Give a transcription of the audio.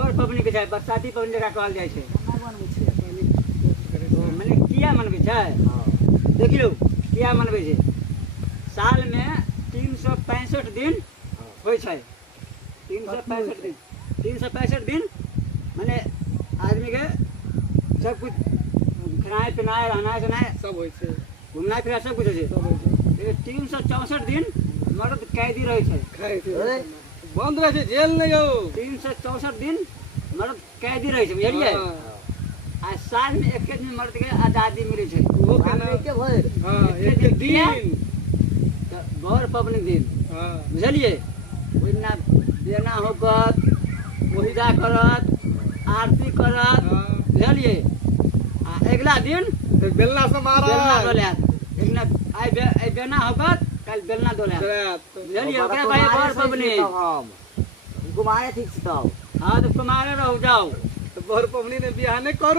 बर पबनी के छै बरसाती पबनी जकरा कहल जाइ छै मने किया मनबै छै देखियौ किया मनबै छै साल में 365 दिन होइ छै 365 दिन माने आदमी के सब कुछ खानाय पीनाय रहनाय सोनाय सब होइ छै घूमनाय फिरनाय सब कुछ होइ छै 364 दिन मर्द कैदी रहै छै बंद रहे छै जेल नहीं हो 364 दिन मर्द कैदी रहे छै बुझलिए आ साल में एक दिन मर्द के आजादी मिले छै वो केना के भर हां एक दिन बर पबनी दिन हां बुझलिए ओइना देना होकत मोहिदा करत आरती करत बुझलिए आ अगला दिन बेलना से मारा बेलना डोलैत एकना आइ बेना होकत कल बेलना डोलैत बुझलिए ओकरा भाई बर पबनी हम कुमारे ठीक छ तब हां तो कुमारे रह जाओ बर पबनी ने बियाह नहीं करू